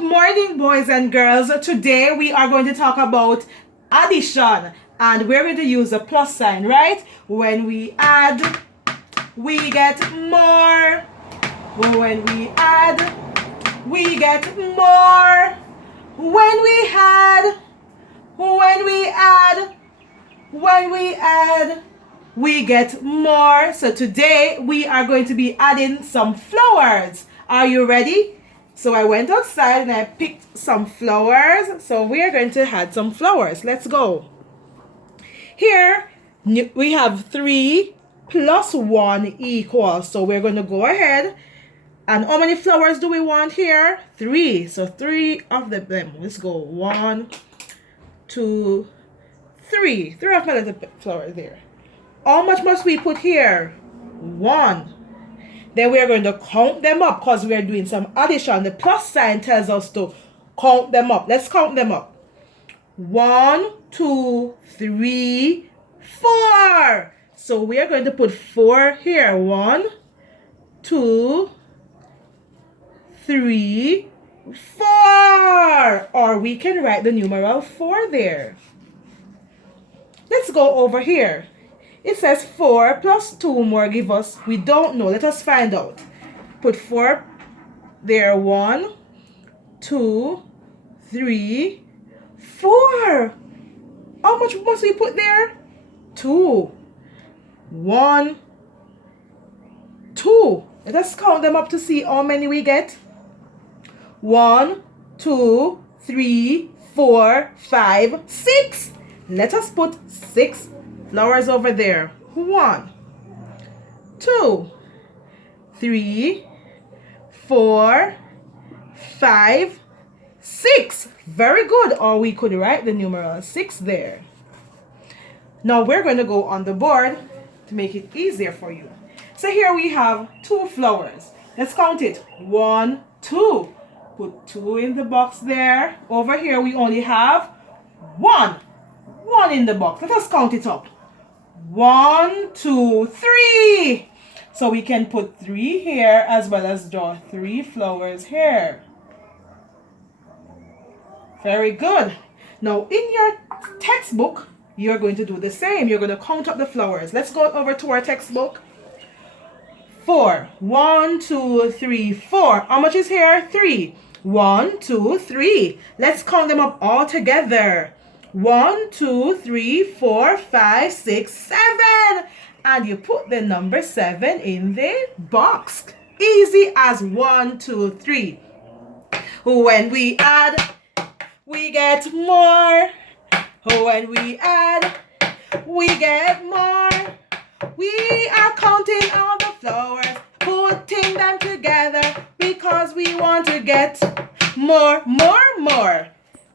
Good morning, boys and girls. Today we are going to talk about addition, and we're going to use a plus sign, right? When we add, we get more. When we add, we get more. When we add, we get more. So today we are going to be adding some flowers. Are you ready? So I went outside and I picked some flowers. So we are going to add some flowers. Let's go. Here we have 3 plus 1 equals. So we're going to go ahead. And how many flowers do we want here? 3. So 3 of them. Let's go. 1, 2, 3. 3 of my little flowers there. How much must we put here? 1. Then we are going to count them up because we are doing some addition. The plus sign tells us to count them up. Let's count them up. 1, 2, 3, 4. So we are going to put 4 here. 1, 2, 3, 4. Or we can write the numeral 4 there. Let's go over here. It says 4 plus 2 more give us, we don't know. Let us find out. Put 4 there. 1, 2, 3, 4. How much must we put there? 2. 1, 2. Let us count them up to see how many we get. 1, 2, 3, 4, 5, 6. Let us put 6 flowers over there. 1, 2, 3, 4, 5, 6. Very good. Or we could write the numeral 6 there. Now we're going to go on the board to make it easier for you. So here we have 2 flowers. Let's count it. 1, 2. Put 2 in the box there. Over here we only have 1. 1 in the box. Let us count it up. 1, 2, 3. So we can put 3 here as well as draw 3 flowers here. Very good. Now in your textbook, you're going to do the same. You're going to count up the flowers. Let's go over to our textbook. 4. 1, 2, 3, 4. How much is here? 3. 1, 2, 3. Let's count them up all together. 1, 2, 3, 4, 5, 6, 7. And you put the number 7 in the box. Easy as 1, 2, 3. When we add, we get more. When we add, we get more. We are counting all the flowers, putting them together because we want to get more.